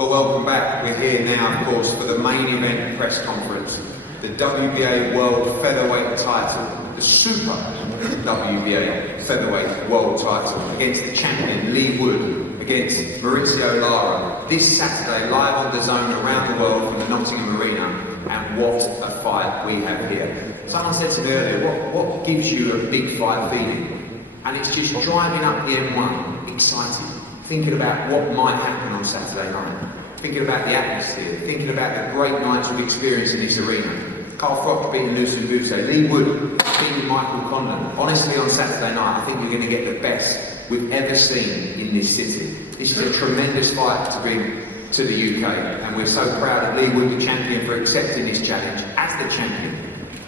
Well, welcome back. We're here now, of course, for the main event press conference. The WBA World Featherweight title, the Super WBA Featherweight World title, against the champion Leigh Wood, against Mauricio Lara. This Saturday, live on the zone around the world from the Nottingham Arena, and what a fight we have here. Someone said to me earlier, what gives you a big fight feeling? And it's just driving up the M1, excited, thinking about what might happen on Saturday night, thinking about the atmosphere, thinking about the great nights we've experienced in this arena. Carl Froch beating Lucien Boutte, Leigh Wood beating Michael Condon. Honestly, on Saturday night, I think you're going to get the best we've ever seen in this city. This is a tremendous fight to bring to the UK, and we're so proud of Leigh Wood, the champion, for accepting this challenge as the champion.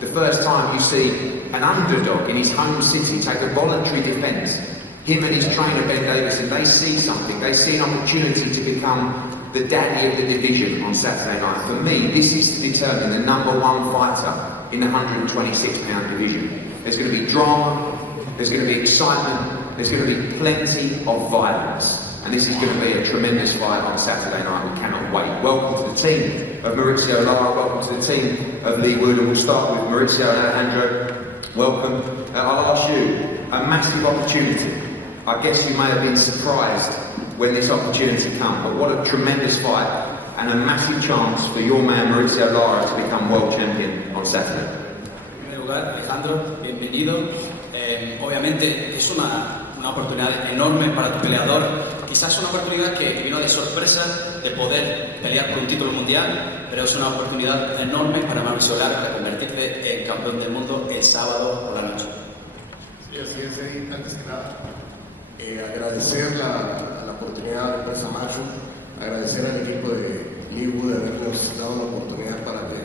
The first time you see an underdog in his home city take a voluntary defence. Him and his trainer Ben Davison, they see something, they see an opportunity to become the daddy of the division on Saturday night. For me, this is to determine the #1 fighter in the 126-pound division. There's going to be drama, there's going to be excitement, there's going to be plenty of violence. And this is going to be a tremendous fight on Saturday night. We cannot wait. Welcome to the team of Mauricio Lara, welcome to the team of Leigh Wood, and we'll start with Mauricio Alejandro. Welcome. I'll ask you, a massive opportunity. I guess you may have been surprised when this opportunity came, but what a tremendous fight and a massive chance for your man Mauricio Lara to become world champion on Saturday. En primer lugar, Alejandro, bienvenido. Obviamente es una oportunidad enorme para tu peleador, quizás una oportunidad que vino de sorpresa de poder pelear por un título mundial, pero es una oportunidad enorme para Mauricio Lara para convertirse en campeón del mundo el sábado por la noche. Sí, así es, Eddie. Antes que nada, agradecer la oportunidad de Presa Macho, agradecer al equipo de Leigh Wood de habernos dado la oportunidad para que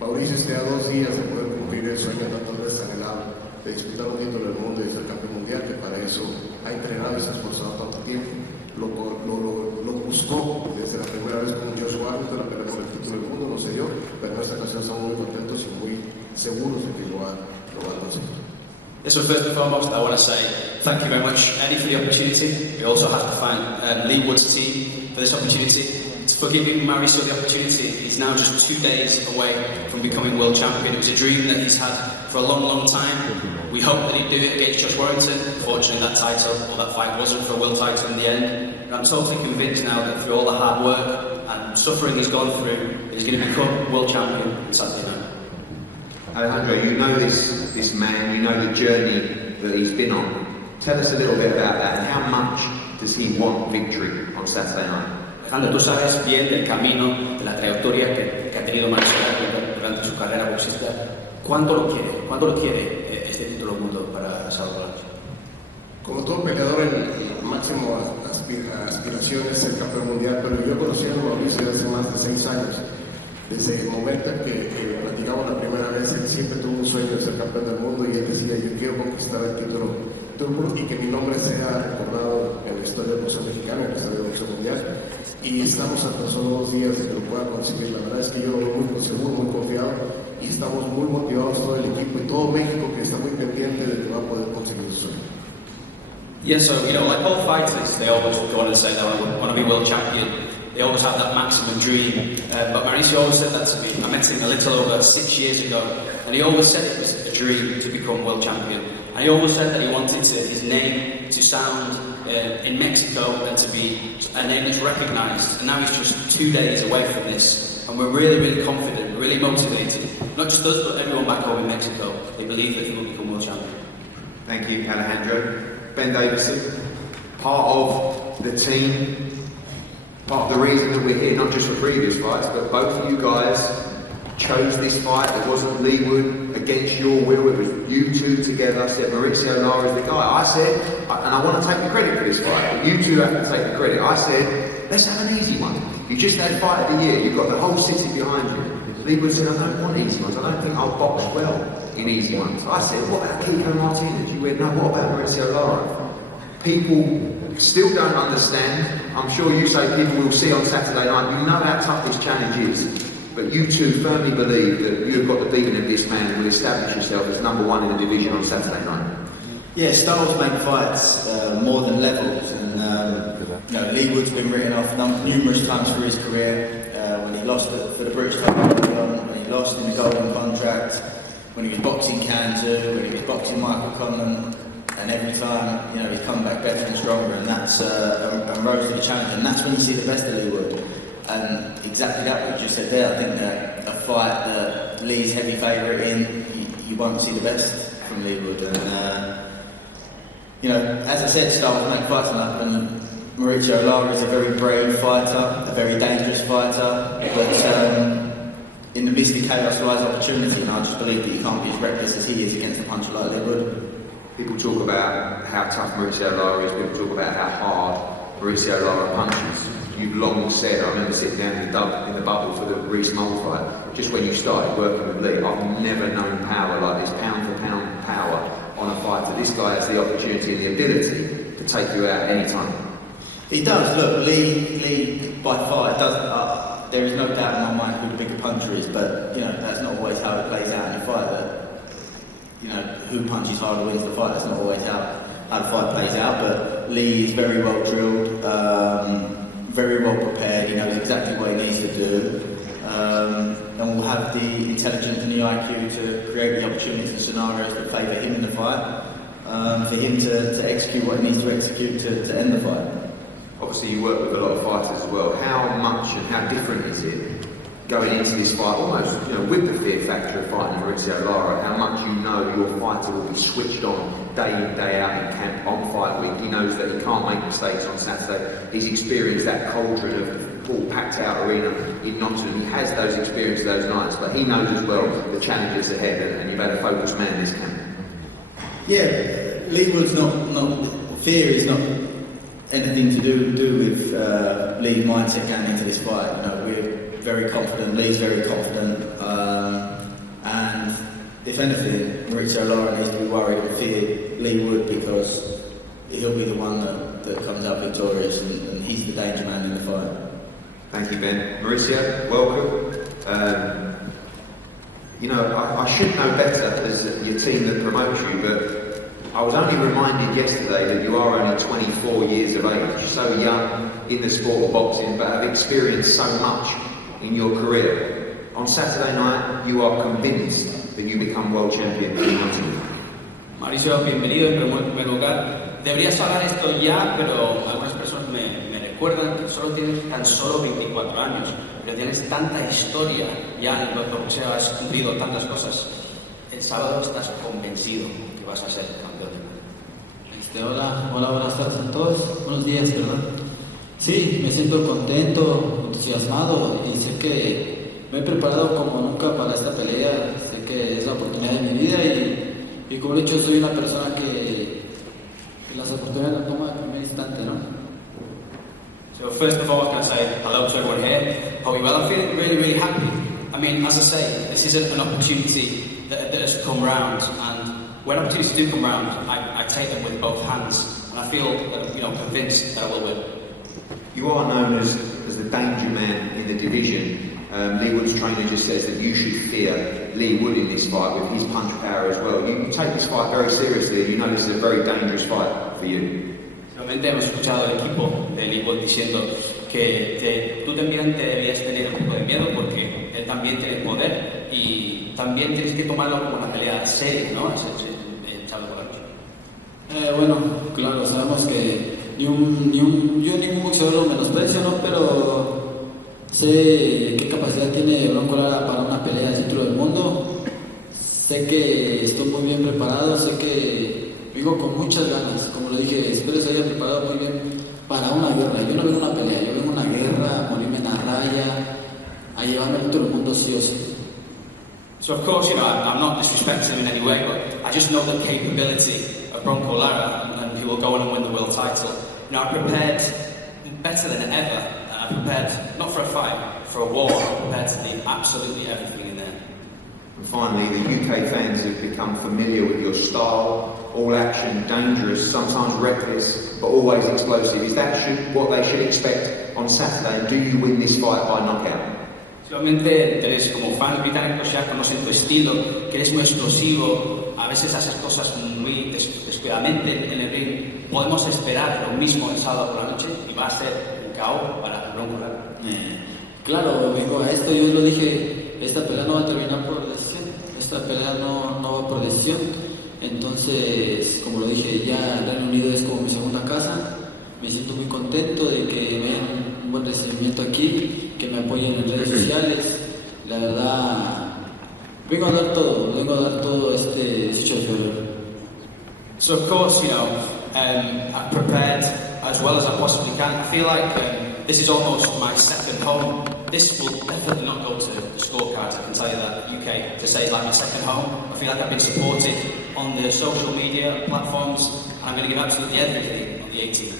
Mauricio esté a 2 días de poder cumplir el sueño tantas veces anhelado de disputar un título del mundo y ser campeón mundial, que para eso ha entrenado y se ha esforzado tanto tiempo. Lo buscó desde la primera vez con Joshua Arnold, la pelea por el título del mundo, no se dio, pero en esta ocasión estamos muy contentos y muy seguros de que lo va a conseguir. So first and foremost, I want to say thank you very much, Eddie, for the opportunity. We also have to thank Leigh Wood's team for this opportunity. For giving Mauricio the opportunity. He's now just 2 days away from becoming world champion. It was a dream that he's had for a long, long time. We hoped that he'd do it against Josh Warrington. Unfortunately, that fight wasn't for a world title in the end. And I'm totally convinced now that through all the hard work and suffering he's gone through, he's going to become world champion on Saturday night. Alejandro, you know this man, you know the journey that he's been on. Tell us a little bit about that, and how much does he want victory on Saturday night? Alejandro, tú sabes bien del camino, de la trayectoria que ha tenido Mauricio Lara durante su carrera boxística. ¿Cuánto lo quiere este título del mundo para Salvador? Como todo peleador, el máximo aspiración es ser campeón mundial, pero yo conocí a Mauricio desde hace más de 6 años. Desde el momento en que platicamos la primera vez, él siempre tuvo un sueño de ser campeón del mundo y él decía, yo quiero conquistar el título del mundo y que mi nombre sea recordado en la historia del boxeo mexicano, en la historia del boxeo mundial. Y estamos a tan solo 2 días de que lo pueda conseguir. La verdad es que yo muy seguro, muy confiado, y estamos muy motivados todo el equipo y todo México, que está muy pendiente de que va a poder conseguir su sueño. Yeah, so, like all fighters, they always go on and say that I want to be world champion. They always have that maximum dream. But Mauricio always said that to me. I met him a little over 6 years ago, and he always said it was a dream to become world champion. And he always said that he wanted his name to sound in Mexico and to be a name that's recognised. And now he's just 2 days away from this, and we're really, really confident, really motivated. Not just us, but everyone back home in Mexico. They believe that he will become world champion. Thank you, Alejandro. Ben Davison, part of the team, part of the reason that we're here, not just for previous fights, but both of you guys chose this fight. It wasn't Leigh Wood against your will, it was you two together. I said Mauricio Lara is the guy. I said, and I want to take the credit for this fight, but you two have to take the credit. I said, let's have an easy one. You just had fight of the year, you've got the whole city behind you. Leigh Wood said, I don't want easy ones, I don't think I'll box well in easy ones. I said, what about Kiko Martinez? You went, no, what about Mauricio Lara? People still don't understand. I'm sure you say people will see on Saturday night, you know how tough this challenge is. But you two firmly believe that you've got the beating of this man and will establish yourself as #1 in the division on Saturday night. Yeah, styles make fights more than levels, and Leigh Wood's been written off numerous times through his career. When he lost for the British title, when he lost in the Golden Contract, when he was boxing Kanzu, when he was boxing Michael Conlan, and every time, he's come back better and stronger, and that's and rose to the challenge, and that's when you see the best of Leigh Wood. And exactly that what you just said there. I think that a fight that Leigh's heavy favourite in, you won't see the best from Leigh Wood. And as I said, Star Wars make fights up, and Mauricio Lara is a very brave fighter, a very dangerous fighter, but in the midst of chaos lies opportunity, and I just believe that you can't be as reckless as he is against a puncher like Leigh Wood. People talk about how tough Mauricio Lara is, people talk about how hard Mauricio Lara punches. You've long said, I remember sitting down in the bubble for the Reece Mull fight, just when you started working with Leigh, I've never known power like this, pound for pound power on a fighter. This guy has the opportunity and the ability to take you out any time. He does. Look, Leigh by far does. There is no doubt in my mind who the bigger puncher is, but that's not always how it plays out in a fight. That who punches harder wins the fight. That's not always how the fight plays out. But Leigh is very well drilled, very well prepared. He knows exactly what he needs to do, and will have the intelligence and the IQ to create the opportunities and scenarios that favour him in the fight, for him to execute what he needs to execute to end the fight. Obviously you work with a lot of fighters as well. How much and how different is it going into this fight, almost with the fear factor of fighting Mauricio Lara, how much your fighter will be switched on day in, day out in camp on fight week. He knows that he can't make mistakes on Saturday. He's experienced that cauldron of full packed out arena in Nottingham. He has those experiences those nights, but he knows as well the challenges ahead, and you've had a focused man this camp. Yeah, Leigh Wood's not fear is not anything to do with Leigh's mindset going into this fight. We're very confident, Leigh's very confident, and if anything, Mauricio Lara needs to be worried and fear Leigh Wood, because he'll be the one that comes out victorious, and he's the danger man in the fight. Thank you, Ben. Mauricio, welcome. I should know better as your team that promotes you, but I was only reminded yesterday that you are only 24 years of age, so young in the sport of boxing, but have experienced so much in your career. On Saturday night, you are convinced that you become world champion in Nottingham. Mauricio, bienvenido en primer lugar. Deberías hablar esto ya, pero algunas personas me recuerdan que solo tienes tan solo 24 años, pero tienes tanta historia ya en el boxeo, has cumplido tantas cosas. El sábado estás convencido que vas a ser campeón del mundo. Hola, buenas tardes a todos. Buenos días, perdón. Sí, me siento contento, entusiasmado, y sé que me he preparado como nunca para esta pelea. Sé que es la oportunidad de mi vida, y como he dicho, soy una persona que las oportunidades las toma en primer instante, ¿no? So first of all, I can say hello to everyone here. Hope you're well. I'm feeling really, really happy. I mean, as I say, this isn't an opportunity that has come round, and when opportunities do come round, I take them with both hands, and I feel convinced that I will win. You are known as the danger man in the division. Leigh Wood's trainer just says that you should fear Leigh Wood in this fight with his punch power as well. You take this fight very seriously, and you know this is a very dangerous fight for you. Realmente hemos escuchado al equipo de Leigh Wood diciendo que tú también deberías tener un poco de miedo, porque él también tiene poder, y también tienes que tomarlo como una pelea seria, ¿no? Bueno, claro, sabemos que yo ningún boxeador lo menosprecio, ¿no? Pero sé qué capacidad tiene Bronco Lara para una pelea de título del mundo. Sé que estoy muy bien preparado, sé que vengo con muchas ganas. Como lo dije, espero que se haya preparado muy bien para una guerra. Yo no vengo a una pelea, yo vengo a una guerra, a morirme en la raya, a llevarme el título del mundo sí o sí. So of course, I'm not disrespecting him in any way, but I just know the capability of Bronco Lara, and he will go on and win the world title. I prepared better than ever, and I prepared not for a fight, for a war. I prepared to leave absolutely everything in there. And finally, the UK fans have become familiar with your style, all action, dangerous, sometimes reckless, but always explosive. Is that what they should expect on Saturday? And do you win this fight by knockout? Solamente tenés como fans británicos, ya conocen tu estilo, que eres muy explosivo, a veces haces cosas muy descuidadamente en el ring. podemos esperar lo mismo el sábado por la noche y va a ser un caos para Bronco Lara. Claro, vengo a esto, yo lo dije, esta pelea no va a terminar por decisión, esta pelea no va por decisión, entonces, como lo dije, ya el Reino Unido es como mi segunda casa, me siento muy contento de que me den un buen recibimiento aquí, que me apoyen en redes sociales, la verdad, vengo a dar todo este 18 de febrero. So of course, I've prepared as well as I possibly can. I feel like this is almost my second home. This will definitely not go to the scorecards, I can tell you that, UK, to say it's like my second home. I feel like I've been supported on the social media platforms, and I'm going to give absolutely everything on the 18th.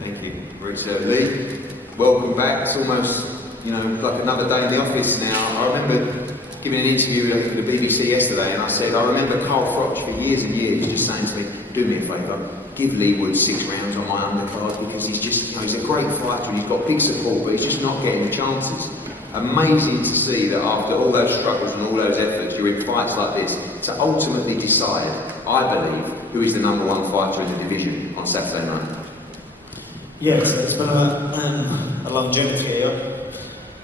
Thank you, Mauricio. Leigh, welcome back. It's almost, like another day in the office now. I remember giving an interview to the BBC yesterday, and I said, I remember Carl Froch for years and years just saying to me, do me a favour, give Leigh Wood 6 rounds on my undercard, because he's just, he's a great fighter and he's got big support, but he's just not getting the chances. Amazing to see that after all those struggles and all those efforts, you're in fights like this to ultimately decide, I believe, who is the #1 fighter in the division on Saturday night. Yes, it's been a long journey to get here.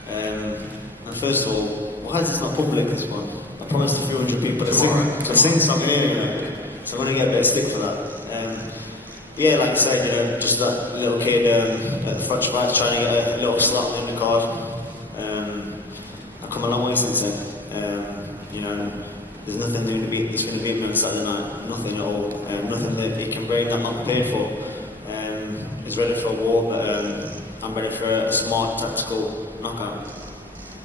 And first of all, why is this not public, this one? I promised a few hundred people to sing something here, so I'm going to get a bit of stick for that. Like I said, just that little kid at the front fight trying to get a little slot in the card. I've come a long way since then. There's nothing he's going to beat me on Saturday night, nothing at all. Nothing that he can bring I'm not prepared for. He's ready for a war, but I'm ready for a smart, tactical knockout.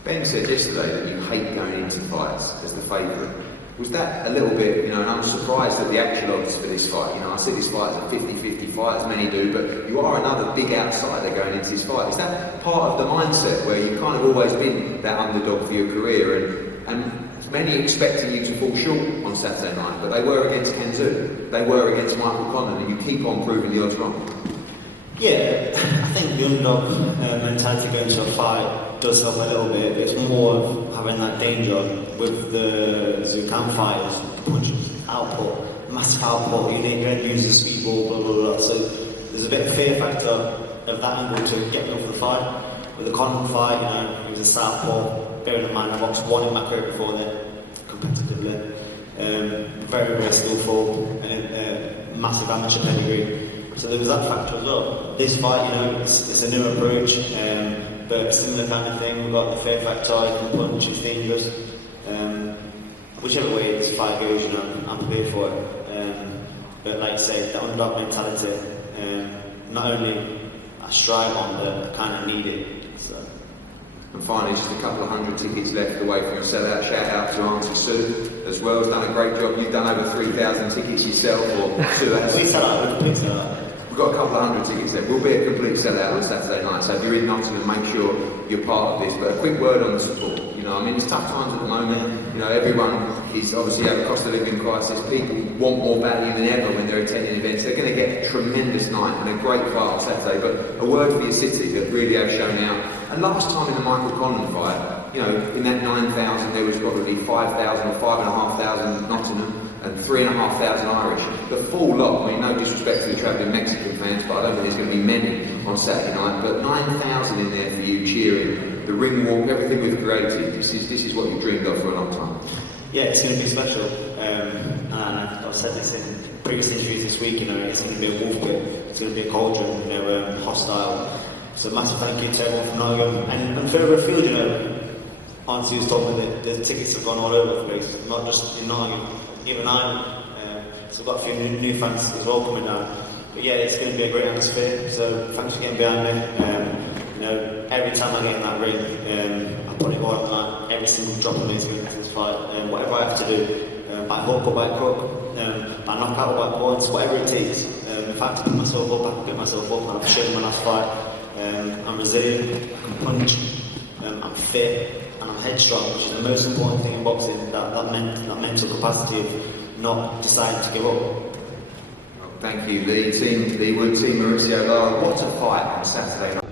Ben said yesterday that you hate going into fights as the favourite. Was that a little bit, and I'm surprised at the actual odds for this fight. I see this fight as a 50-50 fight, as many do, but you are another big outsider going into this fight. Is that part of the mindset where you've kind of always been that underdog for your career, and many expecting you to fall short on Saturday night, but they were against Kenzu, they were against Michael Conlan, and you keep on proving the odds wrong? Yeah, I think the underdog mentality going to a fight does help a little bit. It's more of having that danger with the Zucam fighters, the punches, output, massive output, you don't use the speedball, blah, blah, blah. So there's a bit of fear factor of that angle to get me off the fight. With the Conlan fight, he was a southpaw, bearing in mind I boxed 1 in my career before then, competitively. Very, very skillful, and massive amateur pedigree. So there was that factor as well. This fight, it's a new approach, but a similar kind of thing. We've got the fear factor, you can punch, it's dangerous. Whichever way this fight goes, I'm prepared for it. But like I say, the underdog mentality, not only I strive on, but I kind of need it. So. And finally, just a couple of 100 tickets left away from your sellout. Shout out to Auntie Sue as well, has done a great job. You've done over 3,000 tickets yourself, or Sue has. We sell out, complete sellout. We've got a couple of 100 tickets there. We'll be a complete sellout on Saturday night, so if you're in Nottingham, make sure you're part of this. But a quick word on the support. It's tough times at the moment. Everyone is obviously having a cost of living crisis. People want more value than ever when they're attending events. They're going to get a tremendous night and a great fight on Saturday. But a word for your city that really have shown out. And last time in the Michael Conlan fight, in that 9,000 there was probably 5,000 or 5,500 Nottingham and 3,500 Irish. The full lot, no disrespect to the travelling Mexican fans, but I don't think there's going to be many on Saturday night, but 9,000 in there for you cheering. The ring walk, everything we've created, this is what you've dreamed of for a long time. Yeah, it's going to be special. And I've said this in previous interviews this week, it's going to be a wolf pit, it's going to be a cauldron, hostile. So massive thank you to everyone from Nottingham. And further afield, Auntie was told me that the tickets have gone all over the place, not just in Nottingham, even Ireland. So we've got a few new fans as well coming down. But yeah, it's going to be a great atmosphere, so thanks for getting behind me. Every time I get in that ring, I put it all on the line. Every single drop of me is going into this fight. Whatever I have to do, by hook or by crook, by knockout or by points, whatever it takes. If I have to pick myself up, I can pick myself up, and I've shown in my last fight. I'm resilient, I can punch, I'm fit, and I'm headstrong, which is the most important thing in boxing, that mental capacity of not deciding to give up. Thank you, Leigh Wood, Team Mauricio Lara. What a fight on Saturday night.